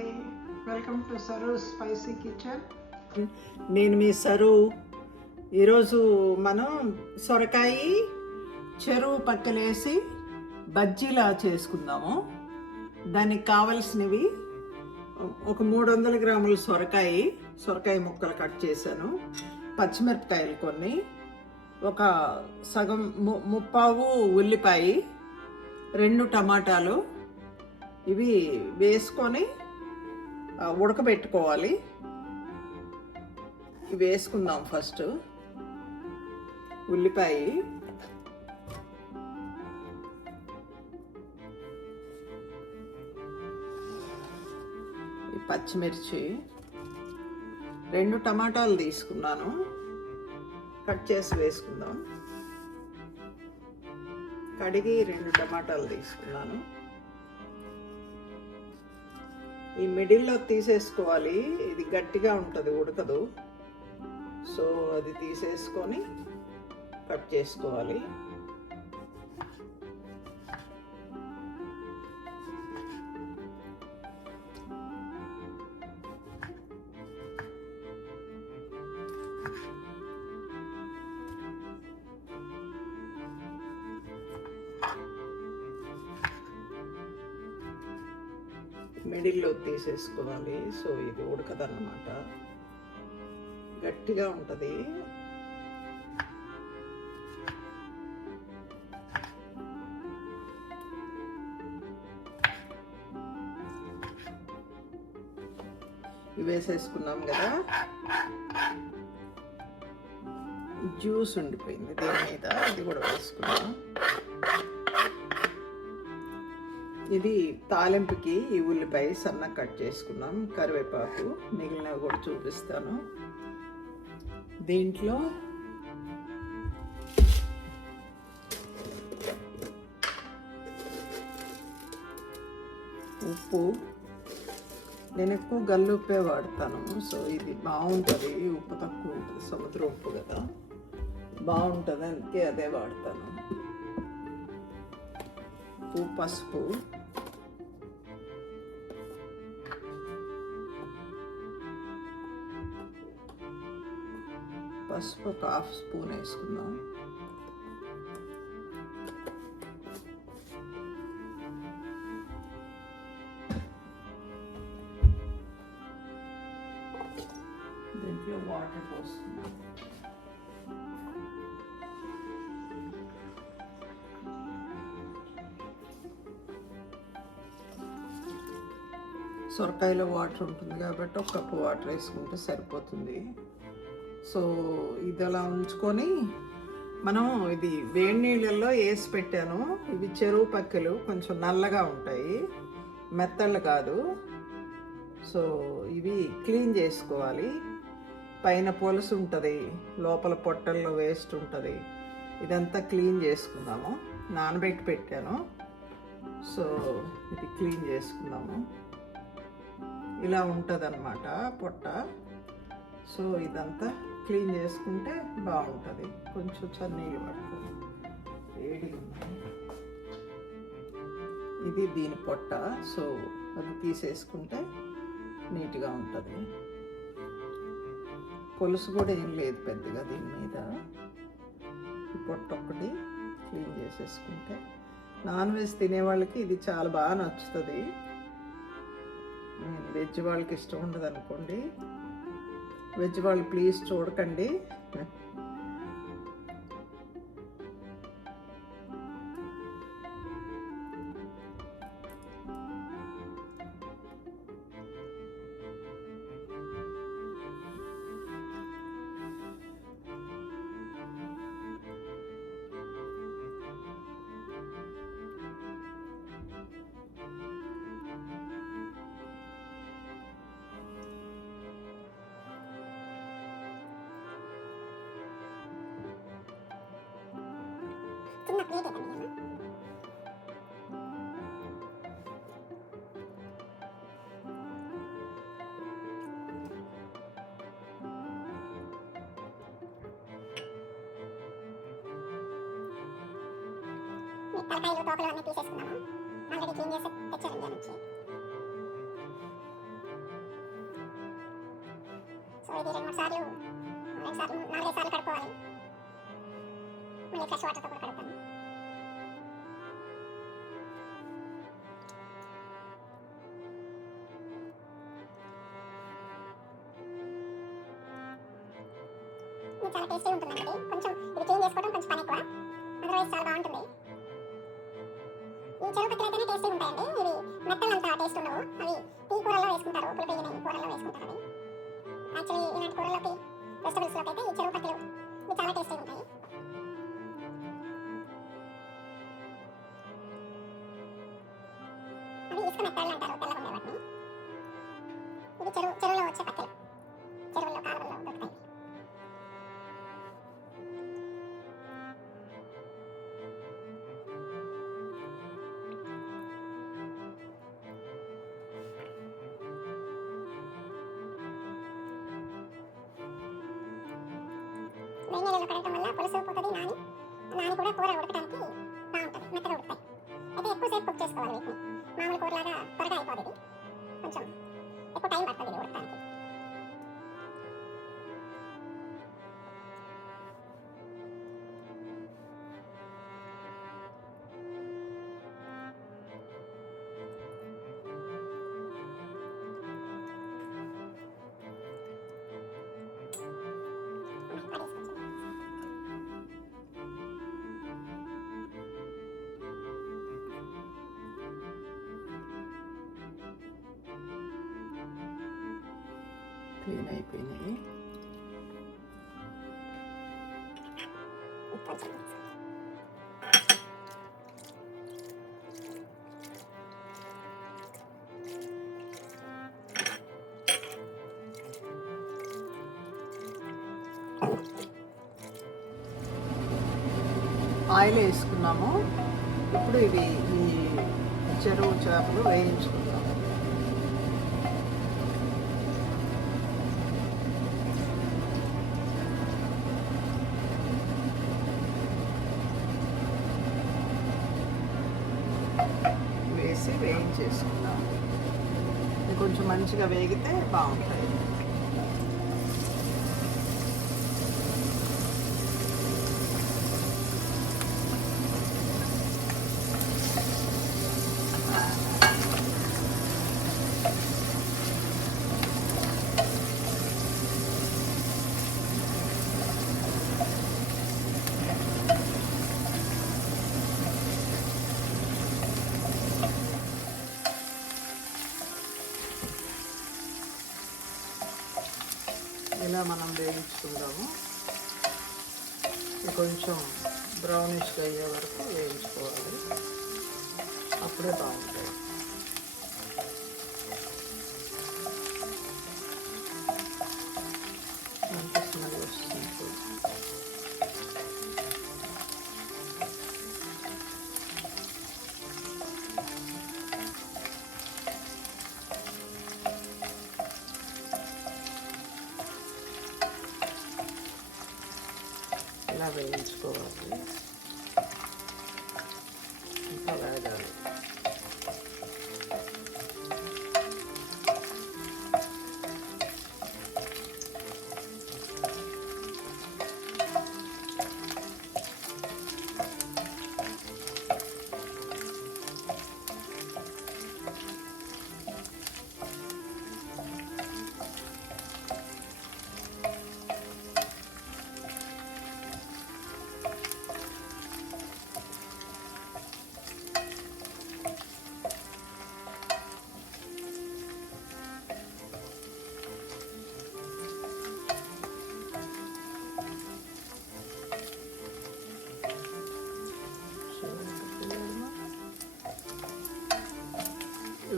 Hi, welcome to sir spicy kitchen. నేను మీ sir. ఈరోజు మనం సొరకాయ చెరువు పక్కలేసి బజ్జీలా చేసుకుందాము. దానికి కావలసినవి ఒక 300 గ్రాముల సొరకాయ ముక్కలు కట్ చేశాను, పచ్చిమిరపకాయలు కొన్ని, ఒక సగం ముప్పావు ఉల్లిపాయ, 2 టమాటాలు. ఇవి వేసుకొని ఉడకబెట్టుకోవాలి. ఇవి వేసుకుందాం. ఫస్ట్ ఉల్లిపాయ, పచ్చిమిర్చి, 2 టమాటాలు తీసుకున్నాను, కట్ చేసి వేసుకుందాం. కడిగి 2 టమాటాలు తీసుకున్నాను. ఈ మిడిల్లో తీసేసుకోవాలి, ఇది గట్టిగా ఉంటుంది, ఉడకదు. సో అది తీసేసుకొని కట్ చేసుకోవాలి. మిడిల్లో తీసేసుకోవాలి. సో ఇది ఉడకదన్నమాట, గట్టిగా ఉంటుంది. ఇవి వేసేసుకున్నాం కదా, జ్యూస్ ఉండిపోయింది దీని మీద, ఇది కూడా వేసుకున్నాం. ఇది తాలింపుకి ఈ ఉల్లిపాయ సన్నగా కట్ చేసుకున్నాం, కరివేపాకు, మిగిలినవి కూడా చూపిస్తాను. దీంట్లో ఉప్పు, నేను ఎక్కువ గల్లు ఉప్పే వాడతాను. సో ఇది బాగుంటుంది, ఉప్పు తక్కువ ఉంటుంది, సముద్ర ఉప్పు కదా, బాగుంటుంది, అందుకే అదే వాడతాను. ఉప్పు, పసుపు, ఒక 1/2 స్పూన్ వేసుకుందాం. దీంట్లో వాటర్ పోసుకుందాం. సొరకాయలో వాటర్ ఉంటుంది కాబట్టి 1 కప్పు వాటర్ వేసుకుంటే సరిపోతుంది. సో ఇది అలా ఉంచుకొని మనం ఇది వేడి నీళ్ళల్లో వేసి పెట్టాను. ఇవి చెరువు పక్కలు కొంచెం నల్లగా ఉంటాయి, మెత్తళ్ళు కాదు. సో ఇవి క్లీన్ చేసుకోవాలి. పైన పొలుసు ఉంటుంది, లోపల పొట్టల్లో వేస్ట్ ఉంటుంది. ఇదంతా క్లీన్ చేసుకుందాము. నానబెట్టి పెట్టాను. సో ఇది క్లీన్ చేసుకుందాము. ఇలా ఉంటుంది అన్నమాట పొట్ట. సో ఇదంతా క్లీన్ చేసుకుంటే బాగుంటుంది. కొంచెం చన్నీళ్ళు పడుతుంది, వేడిగా ఉన్నాయి. ఇది దీని పొట్ట. సో అది తీసేసుకుంటే నీట్గా ఉంటుంది. పులుసు కూడా ఏం లేదు పెద్దగా దీని మీద. ఈ పొట్ట ఒక్కటి క్లీన్ చేసేసుకుంటే, నాన్ వెజ్ తినే వాళ్ళకి ఇది చాలా బాగా నచ్చుతుంది. వెజ్ వాళ్ళకి ఇష్టం ఉండదు అనుకోండి, వెజ్ వాళ్ళు ప్లీజ్ చూడకండి. చిన్న ప్లేట్ ఇవ్వండి. తలకాయలు తోకలు అన్నీ తీసేసుకున్నాము. ఆల్రెడీ క్లీన్ చేసి తెచ్చారు ఇండియా నుంచి. ఇది 2-3 సార్లు 4-5 సార్లు కడుక్కోవాలి. మళ్ళీ ఫ్రెష్ వాటర్తో కూడా కడుగుతాను. ఇది చాలా టేస్టీ ఉంటుందండి. కొంచెం ఇది క్లీన్ చేసుకోవడం కొంచెం పని ఎక్కువ, అదర్వైజ్ చాలా బాగుంటుంది. ఈ చెరువు పక్కలైతేనే టేస్టీ ఉంటాయండి. ఇవి మెత్తలంతా టేస్ట్ ఉండవు. అవి టీ కూరల్లో వేసుకుంటారు, పులుపు వేయని కూరల్లో వేసుకుంటారు. అవి యాక్చువల్లీ ఇలాంటి కూరల్లోకి వెజిటబుల్స్లోకి అయితే ఈ చెరువు పక్కలు ఇవి చాలా టేస్టీ ఉంటాయి. అవి ఇసుక మెత్తళ్ళు అంటారు, తెల్లగా ఉండే వాటిని. ఇవి చెరువులో వచ్చే పక్కలు, చెరువుల్లో కాలువల్లో దొరుకుతాయి. వేడి నీళ్ళలో కడగడం వల్ల పులుసు పోతుంది, నాని కూడా కూర ఉడకడానికి బాగుంటుంది, మెత్తగా ఉడుకుతాయి. అయితే ఎక్కువసేపు కుక్ చేసుకోవాలి వీటిని. మామూలు కూరలాగా త్వరగా అయిపోతుంది, కొంచెం ఎక్కువ టైం పడుతుంది ఇది ఉడకడానికి. క్లీన్ అయిపోయినాయి. ఆయిల్ వేసుకున్నాము. ఇప్పుడు ఇవి ఈ చెరువు చేపలు వేయించుకుందాం. వేసి వేయించేసుకుందాం. కొంచెం మంచిగా వేగితే బాగుంటాయి. ఇలా మనం వేయించుకుందాము. కొంచెం బ్రౌనిష్గా అయ్యే వరకు వేయించుకోవాలి, అప్పుడే బాగుంటాయి. మంచి స్మెల్ వస్తుంది. ఇలా వేయించుకోవాలి, ఇంకా వేగాలి.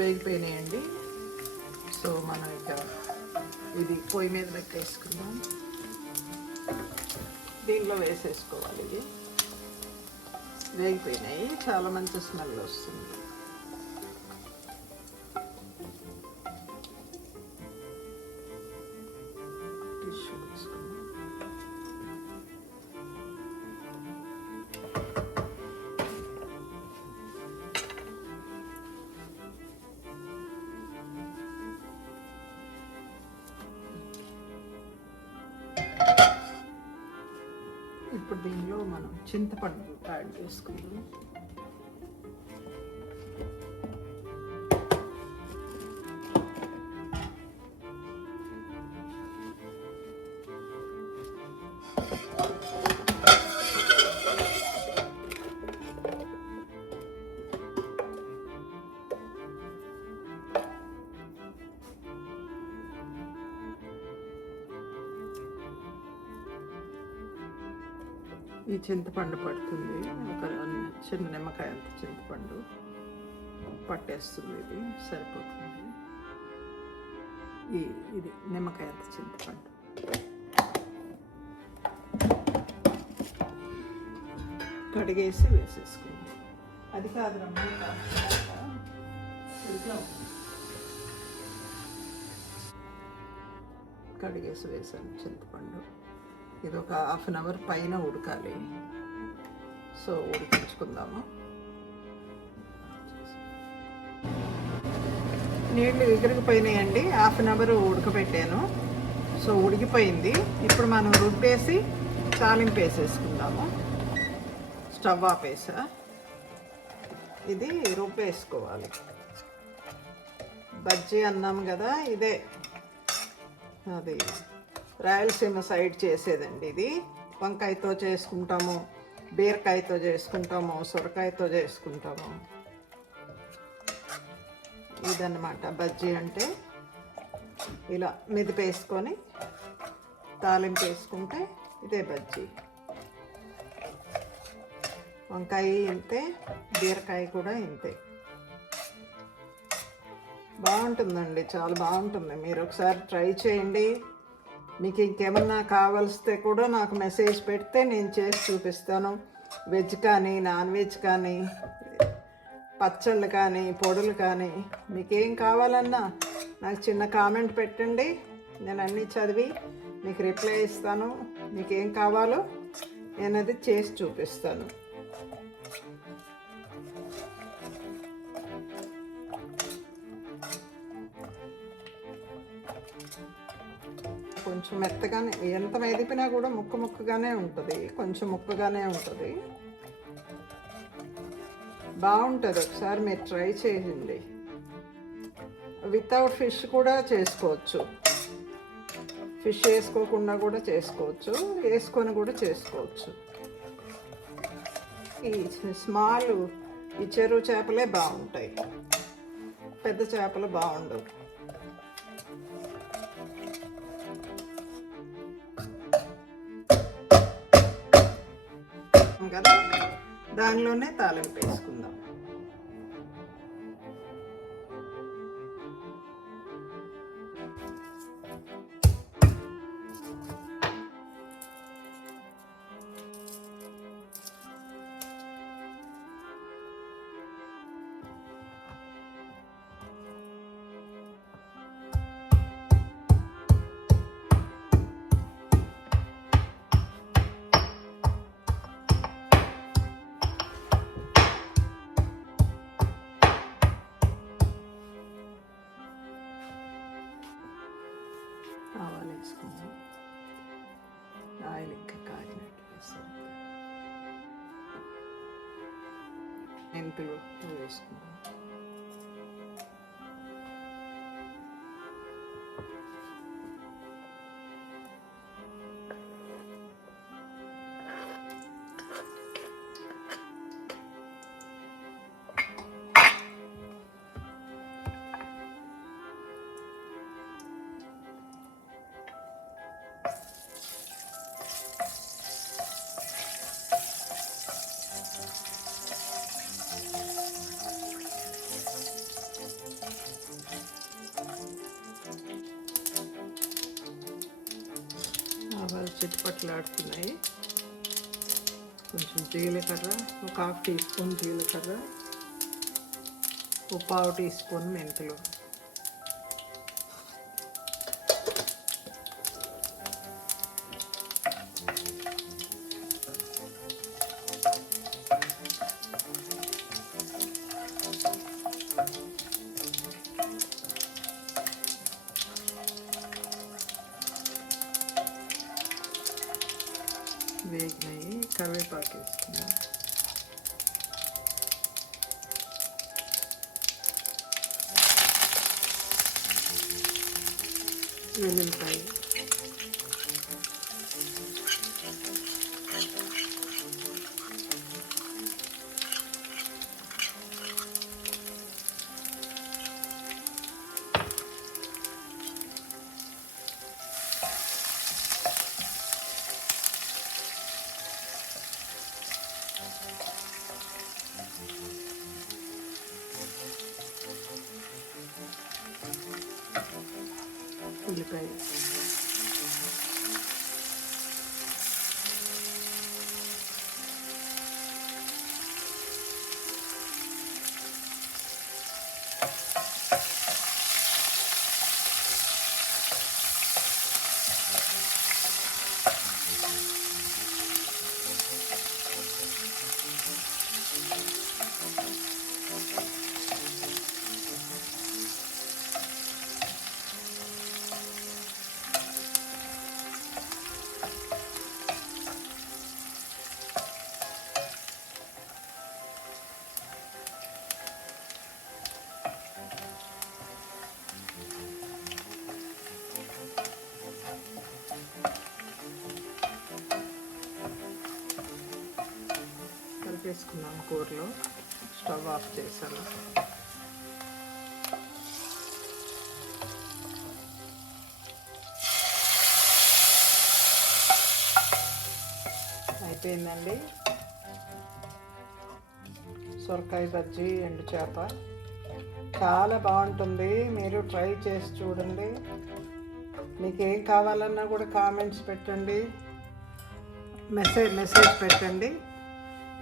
వేగిపోయినాయండి. సో మనం ఇక ఇది పొయ్యి మీద పెట్టేసుకుందాం. దీనిలో వేసేసుకోవాలి. ఇది వేగిపోయినాయి, చాలా మంచి స్మెల్ వస్తుంది. టిష్యూ వేసుకుందాం. ఇప్పుడు దీనిలో మనం చింతపండు యాడ్ చేసుకుందాం. ఈ చింతపండు పడుతుంది, ఒక చిన్న నిమ్మకాయ అంత చింతపండు పట్టేస్తుంది, ఇది సరిపోతుంది. ఇది నిమ్మకాయ అంత చింతపండు కడిగేసి వేసేసుకుందాం. అది కాదు కడిగేసి వేసాను చింతపండు. ఇది ఒక 1/2 అవర్ పైన ఉడకాలి. సో ఉడికించుకుందాము. నీళ్ళు ఎగిరిగిపోయినాయండి. 1/2 అవర్ ఉడకబెట్టాను. సో ఉడికిపోయింది. ఇప్పుడు మనం రుబ్బేసి తాలింపు వేసేసుకుందాము. స్టవ్ ఆపేసా. ఇది రుబ్బేసుకోవాలి. బజ్జీ అన్నాము కదా, ఇదే అది రాయలసీమ సైడ్ చేసేదండి. ఇది వంకాయతో చేసుకుంటాము, బీరకాయతో చేసుకుంటాము, సొరకాయతో చేసుకుంటాము. ఇదన్నమాట బజ్జీ అంటే. ఇలా మెదిపేసుకొని తాలింపు వేసుకుంటే ఇదే బజ్జీ. వంకాయ ఇంతే, బీరకాయ కూడా ఇంతే. బాగుంటుందండి, చాలా బాగుంటుంది. మీరు ఒకసారి ట్రై చేయండి. మీకు ఇంకేమన్నా కావలిస్తే కూడా నాకు మెసేజ్ పెడితే నేను చేసి చూపిస్తాను. వెజ్ కానీ నాన్ వెజ్ కానీ పచ్చళ్ళు కానీ పొడులు కానీ మీకేం కావాలన్నా నాకు చిన్న కామెంట్ పెట్టండి. నేను అన్నీ చదివి మీకు రిప్లై ఇస్తాను. మీకేం కావాలో నేను అది చేసి చూపిస్తాను. కొంచెం మెత్తగానే, ఎంత మెదిపినా కూడా ముక్కగానే ఉంటుంది, కొంచెం ముక్కగానే ఉంటుంది. బాగుంటుంది. ఒకసారి మీరు ట్రై చేయండి. వితౌట్ ఫిష్ కూడా చేసుకోవచ్చు, ఫిష్ వేసుకోకుండా కూడా చేసుకోవచ్చు, వేసుకొని కూడా చేసుకోవచ్చు. ఈ స్మాల్ ఈ చెరువు చేపలే బాగుంటాయి, పెద్ద చేపలు బాగుండవు. కదా, దానిలోనే తాలింపు వేసుకుందాం. ఆవాలు వేసుకుందాం. ఆయిల్ ఇంకా కాగినట్టు వేస్తాం. మెంతులు వేసుకుందాం. ఆవాలు చిట్టుపట్లాడుతున్నాయి. కొంచెం జీలకర్ర, ఒక 1/2 టీ స్పూన్ జీలకర్ర, ఒక 1/2 టీ స్పూన్ మెంతులు. వేగినాయి. వేగినాయి. కరివేపాకు వేసుకున్నాం. వెల్లుల్లిపాయ, ఉల్లిపాయ, కలిపేసుకున్నాం. కూరలో స్టవ్ ఆఫ్ చేశాను. అయిపోయిందండి. సొరకాయ బజ్జీ, ఎండు చేప చాలా బాగుంటుంది. మీరు ట్రై చేసి చూడండి. మీకు ఏం కావాలన్నా కూడా కామెంట్స్ పెట్టండి, మెసేజ్ పెట్టండి.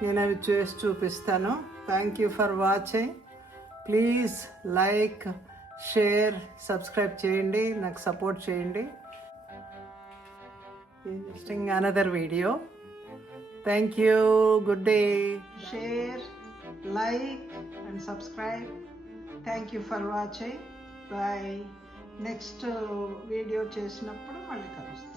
నేను అవి చేసి చూపిస్తాను. Thank you for watching. Please like, share, subscribe చేయండి, నాకు సపోర్ట్ చేయండి. Another video. Thank you. Good day. Share, like and subscribe. Thank you for watching. Bye. Next video చేసినప్పుడు మళ్ళీ కలుస్తాను.